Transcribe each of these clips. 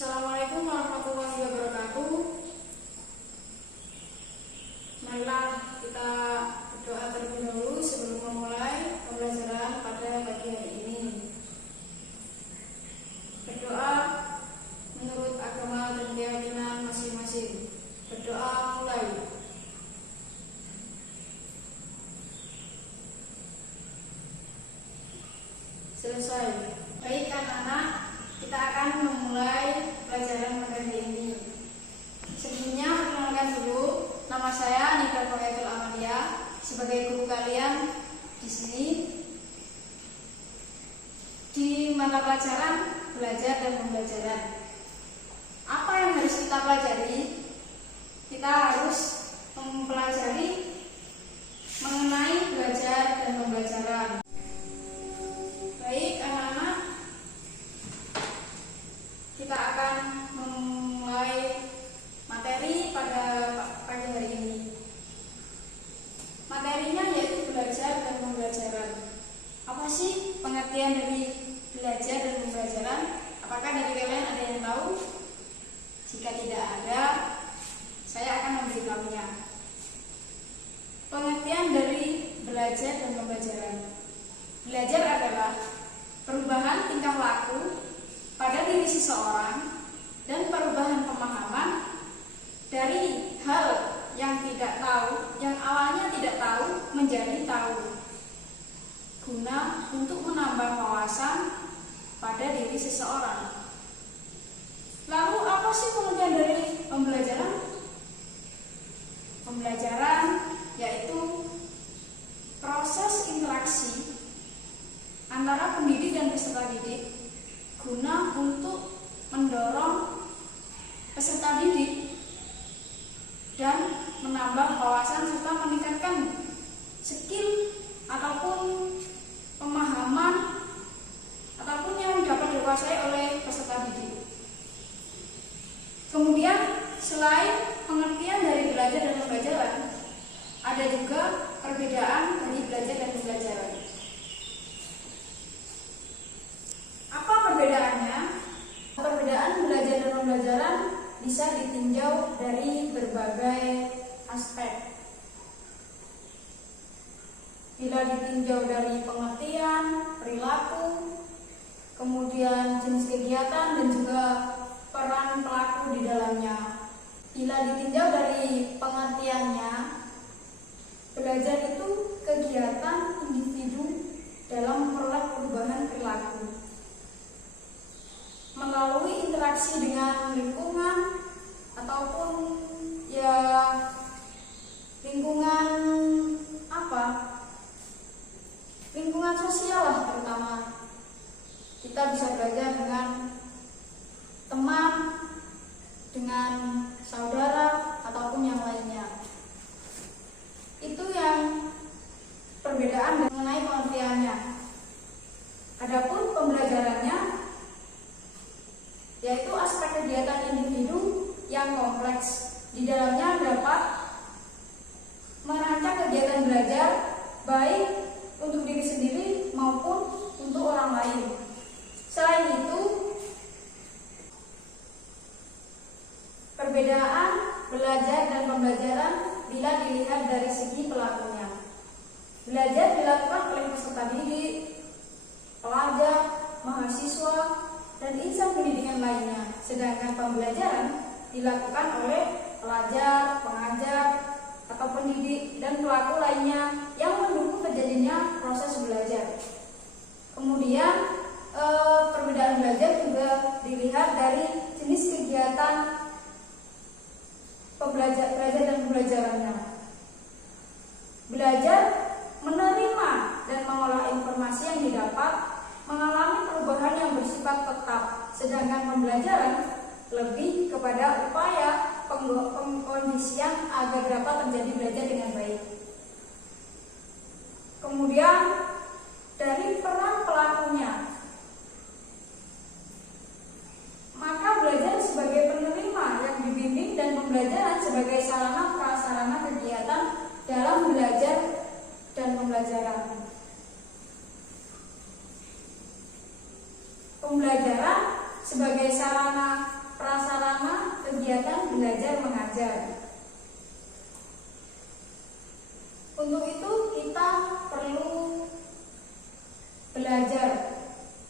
Assalamualaikum warahmatullahi wabarakatuh. Marilah kita berdoa terlebih dahulu sebelum memulai pembelajaran pada pagi hari ini. Berdoa menurut agama dan keyakinan masing-masing. Berdoa mulai. Selesai. Baik anak-anak, kita akan memulai pelajaran pada hari ini. Sebelumnya perkenalkan dulu, nama saya Nida Fayatul Amalia sebagai guru kalian di sini di mata pelajaran belajar dan pembelajaran. Apa yang harus kita pelajari? Kita harus mempelajari mengenai belajar dan pembelajaran. Baik anak-anak, kita akan memulai materi pada pagi hari ini. Materinya yaitu belajar dan pembelajaran. Apa sih pengertian dari belajar dan pembelajaran? Apakah dari kalian ada yang tahu? Jika tidak ada, saya akan memberitahunya. Pengertian dari belajar dan pembelajaran. Belajar adalah perubahan tingkah laku pada diri seseorang dan perubahan pemahaman dari hal yang tidak tahu, yang awalnya tidak tahu menjadi tahu, guna untuk menambah wawasan pada diri seseorang. Lalu apa sih pengertian dari pembelajaran? Pembelajaran yaitu proses interaksi antara pendidik dan peserta didik guna untuk mendorong peserta didik dan menambah wawasan serta meningkatkan skill ataupun pemahaman ataupun yang dapat dikuasai oleh peserta didik. Kemudian selain pengertian dari belajar dan pembelajaran, ada juga perbedaan dari belajar dan pembelajaran. Apa perbedaannya? Perbedaan belajar dan pembelajaran bisa ditinjau dari berbagai aspek. Bila ditinjau dari pengertian, perilaku, kemudian jenis kegiatan dan juga peran pelaku di dalamnya. Bila ditinjau dari pengertiannya, belajar itu kegiatan individu dalam memperoleh perubahan perilaku melalui interaksi dengan lingkungan ataupun lingkungan sosial lah, terutama kita bisa belajar dengan teman, dengan saudara ataupun yang lainnya. Itu yang perbedaan mengenai pengertiannya. Adapun pembelajarannya yaitu aspek kegiatan individu yang kompleks. Di dalamnya dapat merancang kegiatan belajar baik untuk diri sendiri maupun untuk orang lain. Selain itu, perbedaan belajar dan pembelajaran bila dilihat dari segi pelakunya. Belajar dilakukan oleh peserta didik, pelajar, mahasiswa, dan insan pendidikan lainnya, sedangkan pembelajaran dilakukan oleh pelajar, pengajar, atau pendidik dan pelaku lainnya yang mendukung terjadinya proses belajar. Kemudian perbedaan belajar juga dilihat dari jenis kegiatan belajar dan pembelajarannya. Belajar menerima dan mengolah informasi yang didapat, mengalami perubahan yang bersifat tetap, sedangkan pembelajaran lebih kepada upaya pengkondisian agar dapat terjadi belajar dengan baik. Kemudian dari peran pelakunya, maka belajar sebagai penerima yang dibimbing dan pembelajaran sebagai sarana prasarana kegiatan dalam belajar dan pembelajaran. Pembelajaran sebagai sarana kegiatan belajar mengajar. Untuk itu kita perlu belajar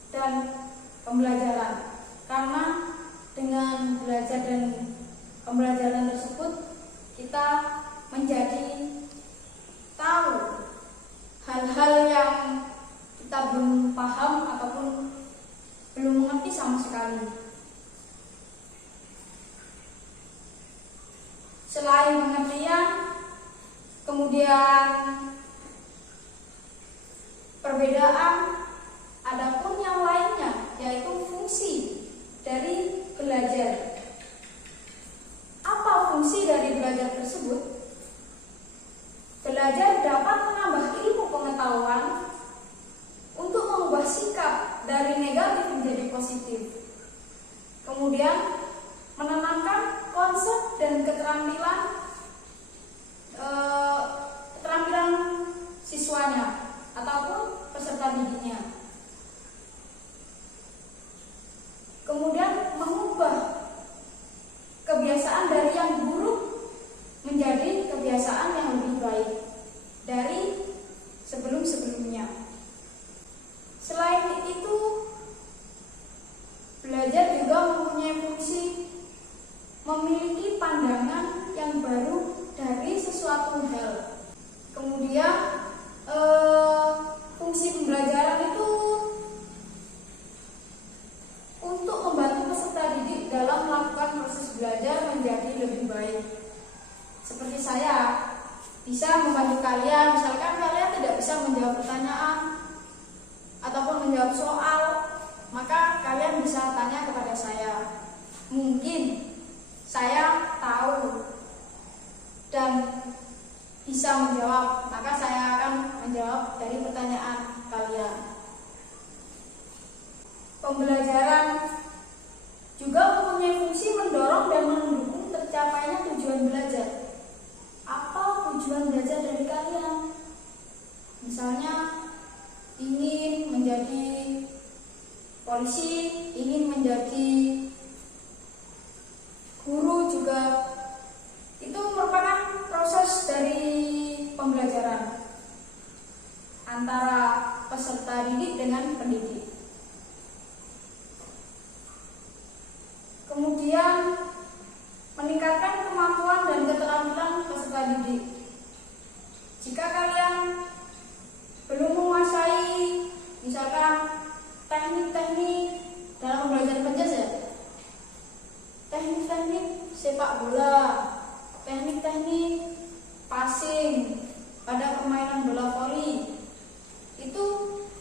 dan pembelajaran, karena dengan belajar dan pembelajaran tersebut kita menjadi tahu hal-hal yang kita belum paham ataupun belum mengerti sama sekali. Selain pengertian, kemudian perbedaan, adapun yang lainnya yaitu fungsi dari belajar. Apa fungsi dari belajar tersebut? Belajar dapat menambah ilmu pengetahuan untuk mengubah sikap dari negatif menjadi positif. Kemudian menanamkan konsep dan keterampilan siswanya ataupun peserta didiknya. Kemudian mengubah kebiasaan dari yang buruk menjadi kebiasaan yang lebih baik dari sebelum-sebelumnya. Selain itu, belajar juga mempunyai fungsi memiliki pandangan yang baru dari sesuatu hal. Kemudian fungsi pembelajaran itu untuk membantu peserta didik dalam melakukan proses belajar menjadi lebih baik. Seperti saya bisa membantu kalian, misalkan kalian tidak bisa menjawab pertanyaan ataupun menjawab soal, maka kalian bisa tanya kepada saya. Mungkin saya tahu dan bisa menjawab, maka saya akan menjawab dari pertanyaan kalian. Pembelajaran juga mempunyai fungsi mendorong dan mendukung tercapainya tujuan belajar. Apa tujuan belajar dari kalian? Misalnya ingin menjadi polisi, ingin menjadi guru juga. Itu merupakan proses dari pembelajaran antara peserta didik dengan pendidik. Kemudian meningkatkan kemampuan dan keterampilan peserta didik. Jika kalian belum menguasai misalkan teknik-teknik dalam pembelajaran penjas ya, teknik-teknik sepak bola, teknik-teknik passing pada permainan bola voli, itu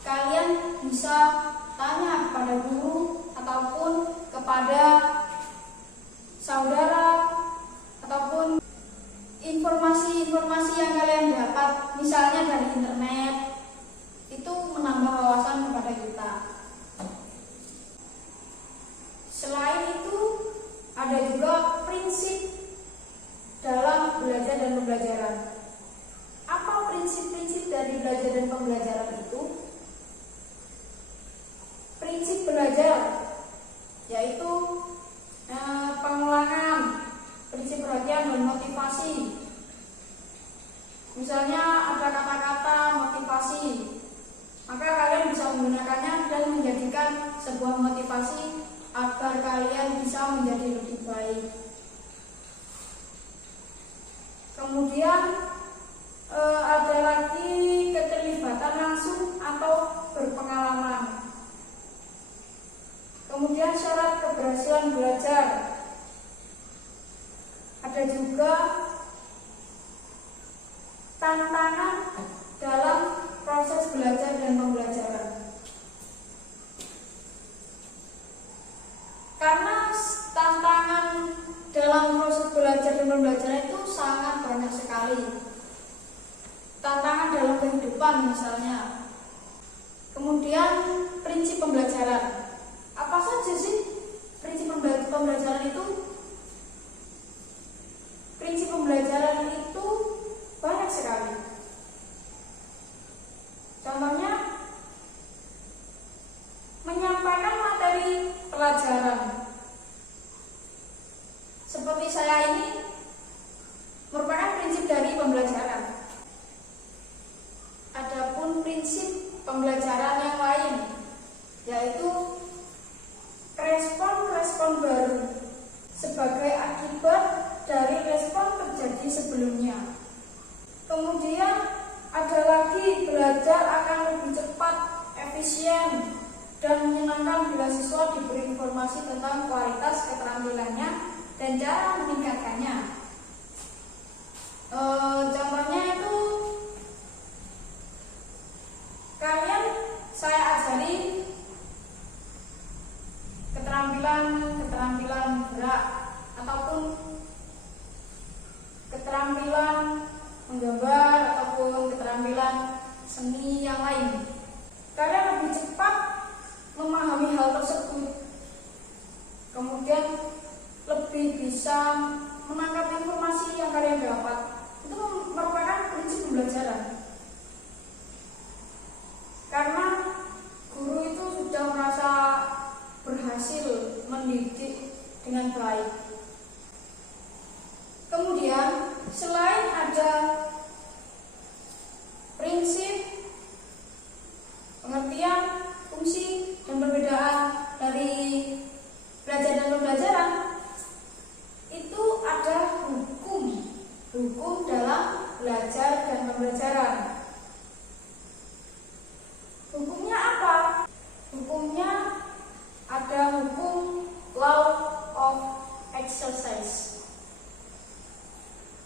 kalian bisa tanya kepada guru ataupun kepada saudara ataupun informasi-informasi yang kalian dapat misalnya dari internet, itu menambah wawasan kepada kita. Selain itu, ada juga prinsip dalam belajar dan pembelajaran. Apa prinsip-prinsip dari belajar dan pembelajaran itu? Prinsip belajar yaitu pengulangan, prinsip perhatian dan motivasi. Misalnya ada kata-kata motivasi, maka kalian bisa menggunakannya dan menjadikan sebuah motivasi agar kalian bisa menjadi lebih baik. Kemudian ada lagi keterlibatan langsung atau berpengalaman. Kemudian syarat keberhasilan belajar. Ada juga tantangan dalam proses belajar dan pembelajaran. Karena tantangan dalam proses belajar dan pembelajaran itu sangat banyak sekali. Tantangan dalam kehidupan misalnya. Kemudian prinsip pembelajaran. Apa saja sih prinsip pembelajaran itu? Prinsip pembelajaran itu banyak sekali. Contohnya menyampaikan materi pelajaran. Seperti sebelumnya. Kemudian ada lagi belajar akan lebih cepat, efisien, dan menyenangkan bila siswa diberi informasi tentang kualitas keterampilannya dan cara meningkatkannya. Contohnya itu kalian saya ajari keterampilan gerak ataupun keterampilan menggambar ataupun keterampilan seni yang lain. Kalian lebih cepat memahami hal tersebut, kemudian lebih bisa menangkap informasi yang kalian dapat. Itu merupakan prinsip pembelajaran. Karena guru itu sudah merasa berhasil mendidik dengan baik. Kemudian selain ada prinsip, pengertian, fungsi, dan perbedaan dari belajar dan pembelajaran, itu ada hukum dalam belajar dan pembelajaran. Hukumnya apa? Hukumnya ada hukum law of exercise.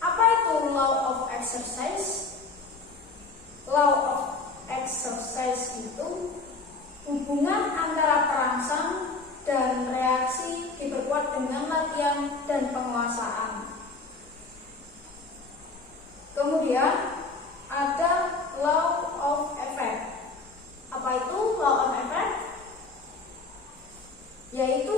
Apa itu law of exercise? Law of exercise itu hubungan antara perangsang dan reaksi diperkuat dengan latihan dan penguasaan. Kemudian ada law of effect. Apa itu law of effect? Yaitu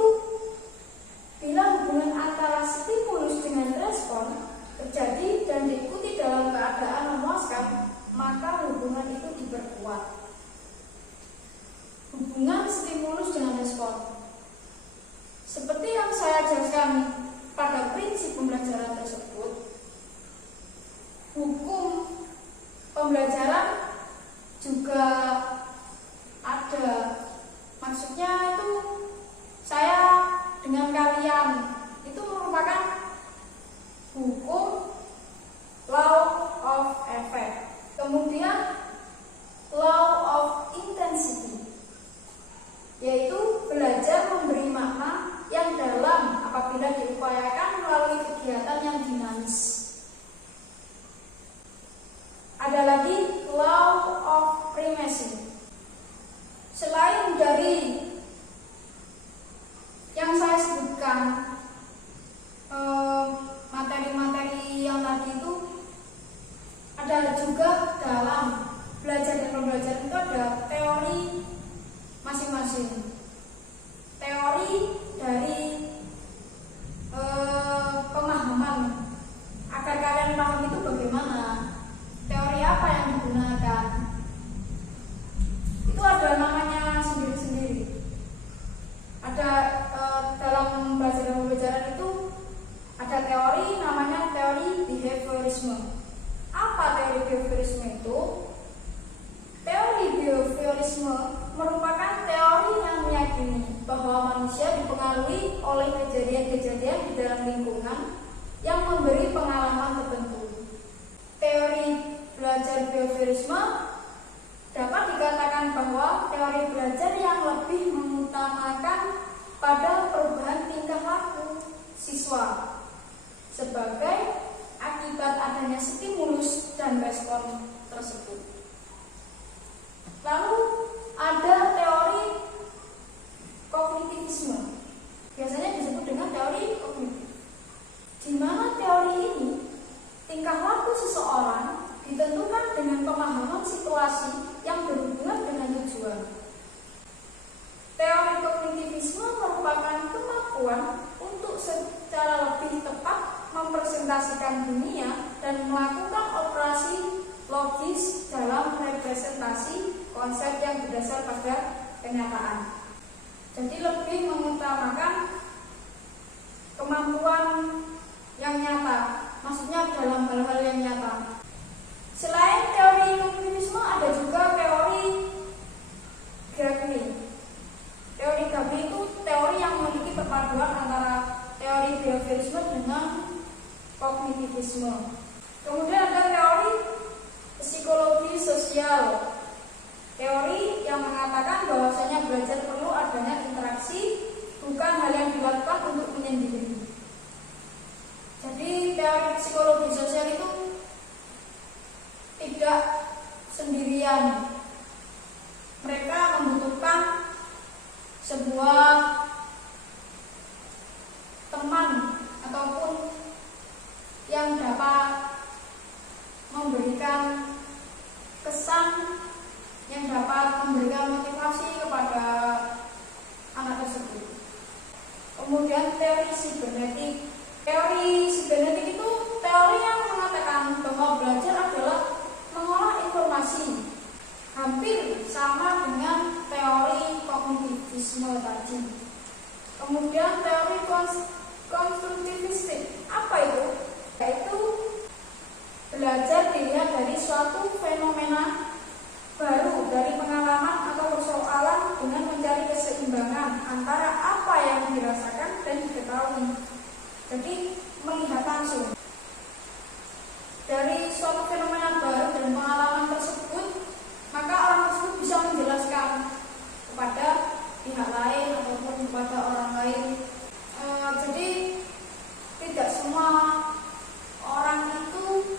bila hubungan antara stimulus dengan respon terjadi dan diikuti dalam keadaan memuaskan, maka hubungan itu diperkuat. Hubungan stimulus dengan respon, seperti yang saya jelaskan pada prinsip pembelajaran tersebut, hukum pembelajaran juga ada. Maksudnya itu saya dengan kalian itu merupakan hukum law of effect. Kemudian law of intensity, yaitu belajar memberi makna yang dalam apabila diupayakan melalui kegiatan yang dinamis. Ada lagi law of primacy. Selain dari yang saya sebutkan, materi-materi yang tadi itu, ada juga dalam belajar dan pembelajaran itu ada teori masing-masing. Teori dari pemahaman, agar kalian paham itu bagaimana, teori apa yang digunakan, itu ada namanya sendiri-sendiri. Ada dalam belajar dan pembelajaran itu ada teori namanya teori behaviorisme. Apa teori behaviorisme itu? Teori behaviorisme merupakan teori yang meyakini bahwa manusia dipengaruhi oleh kejadian-kejadian di dalam lingkungan yang memberi pengalaman tertentu. Teori belajar behaviorisme dapat dikatakan bahwa teori belajar yang lebih mengutamakan pada perubahan tingkah laku siswa sebagai akibat adanya stimulus dan respon tersebut. Lalu ada teori kognitivisme, biasanya disebut dengan teori kognitif, di mana teori ini tingkah laku seseorang ditentukan dengan pemahaman situasi yang berhubungan dengan tujuan. Teori kognitivisme merupakan kemampuan untuk secara lebih tepat mempresentasikan dunia dan melakukan operasi logis dalam representasi konsep yang berdasar pada kenyataan. Jadi lebih mengutamakan kemampuan yang nyata, maksudnya dalam hal-hal yang nyata. Selain teori kognitivisme ada juga teori Gaffney. Teori Gaffney itu teori yang memiliki perpaduan antara teori behaviorisme dengan kognitivisme. Kemudian ada teori psikologi sosial. Teori yang mengatakan bahwasanya belajar perlu adanya interaksi, bukan hal yang dilakukan untuk menyendiri. Jadi teori psikologi sosial itu tidak sendirian. Mereka membutuhkan sebuah teman ataupun yang dapat memberikan kesan, yang dapat memberikan motivasi kepada anak tersebut. Kemudian teori sibernetik. Teori sibernetik itu teori yang mengatakan bahwa belajar adalah mengolah informasi, hampir sama dengan teori kognitivisme tadi. Kemudian teori konstruktivistik. Apa itu? Yaitu belajar dilihat dari suatu fenomena baru, dari pengalaman atau persoalan dengan mencari keseimbangan antara apa yang dirasakan dan diketahui. Jadi melihat langsung dari suatu fenomena baru dan pengalaman tersebut, maka orang tersebut bisa menjelaskan kepada pihak lain ataupun kepada orang lain. Jadi tidak semua orang itu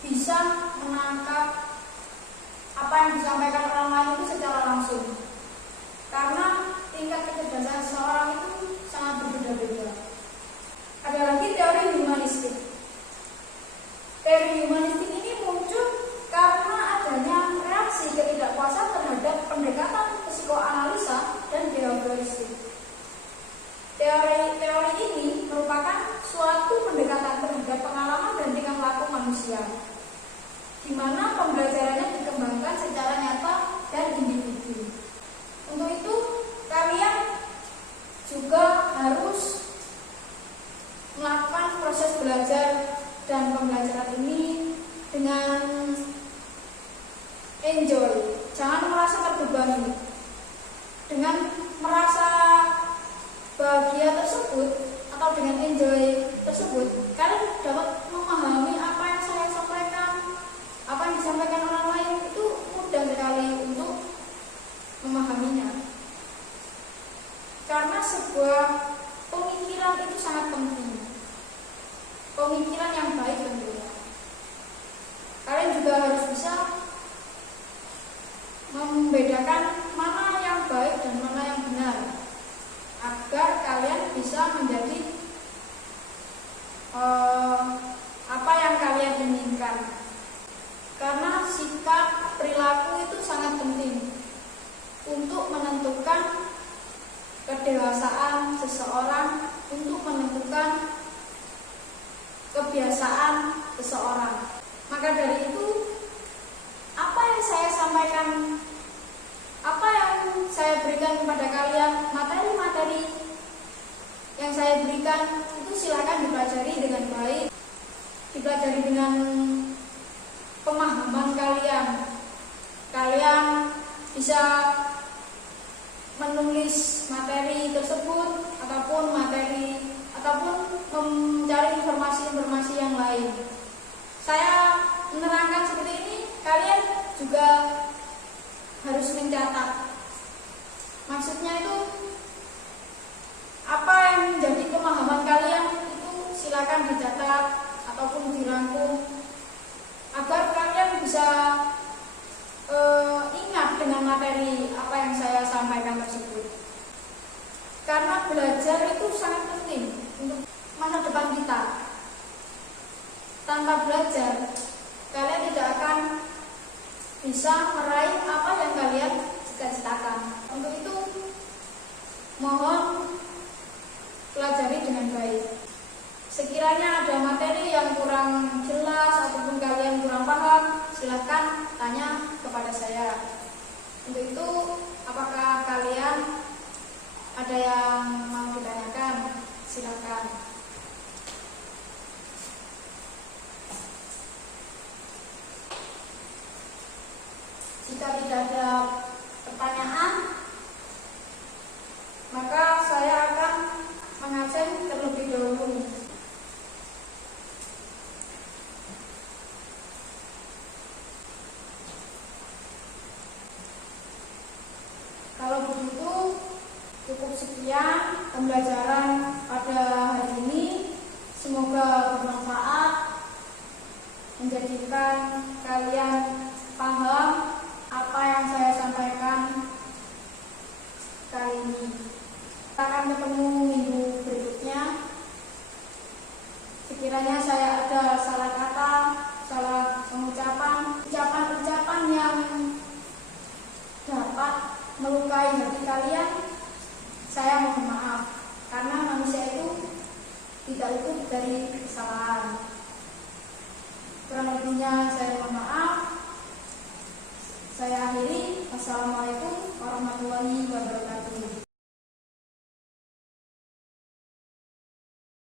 bisa menangkap apa yang disampaikan orang lain itu secara langsung, karena tingkat kecerdasan seseorang itu sangat berbeda-beda. Ada lagi teori humanistik. Teori humanistik ini muncul karena adanya reaksi ketidakpuasan terhadap pendekatan psikoanalisa dan behavioristik. Teori ini merupakan suatu pendekatan terhadap pengalaman dan tingkah laku manusia, di mana pembelajarannya dikembangkan secara nyata dan individu. Untuk itu, kalian juga harus melakukan proses belajar dan pembelajaran ini dengan enjoy. Jangan merasa terbebani. Dengan merasa bahagia tersebut atau dengan enjoy tersebut, kalian dapat memahami apa yang saya sampaikan. Apa yang disampaikan orang lain itu mudah sekali untuk memahaminya. Karena sebuah pemikiran itu sangat penting. Pemikiran yang baik tentunya. Kalian juga harus bisa membedakan mana yang baik dan mana yang benar, agar kalian bisa menjadi apa yang kalian inginkan. Karena sikap perilaku itu sangat penting untuk menentukan kedewasaan seseorang, untuk menentukan kebiasaan seseorang. Maka dari itu, apa yang saya sampaikan, apa yang saya berikan kepada kalian, materi-materi yang saya berikan itu silakan dipelajari dengan baik, dipelajari dengan pemahaman kalian. Kalian bisa menulis materi tersebut ataupun mencari informasi-informasi yang lain. Saya menerangkan seperti ini, kalian juga harus mencatat. Maksudnya itu apa yang menjadi pemahaman kalian itu silakan dicatat ataupun dirangkum agar kalian bisa ingat dengan materi apa yang saya sampaikan tersebut. Karena belajar itu sangat penting untuk masa depan kita. Tanpa belajar, kalian tidak akan bisa meraih apa yang kalian cita-citakan. Untuk itu, mohon pelajari dengan baik. Sekiranya ada materi yang kurang jelas ataupun kalian kurang paham, silahkan tanya kepada saya. Untuk itu, apakah kalian ada yang mau ditanyakan? Silakan. Jika tidak ada pertanyaan, maka saya akan mengabsen terlebih dahulu. melukai hati kalian, saya mohon maaf. Karena manusia itu tidak luput dari kesalahan. Kurang lebihnya saya mohon maaf. Saya akhiri. Wassalamualaikum warahmatullahi wabarakatuh.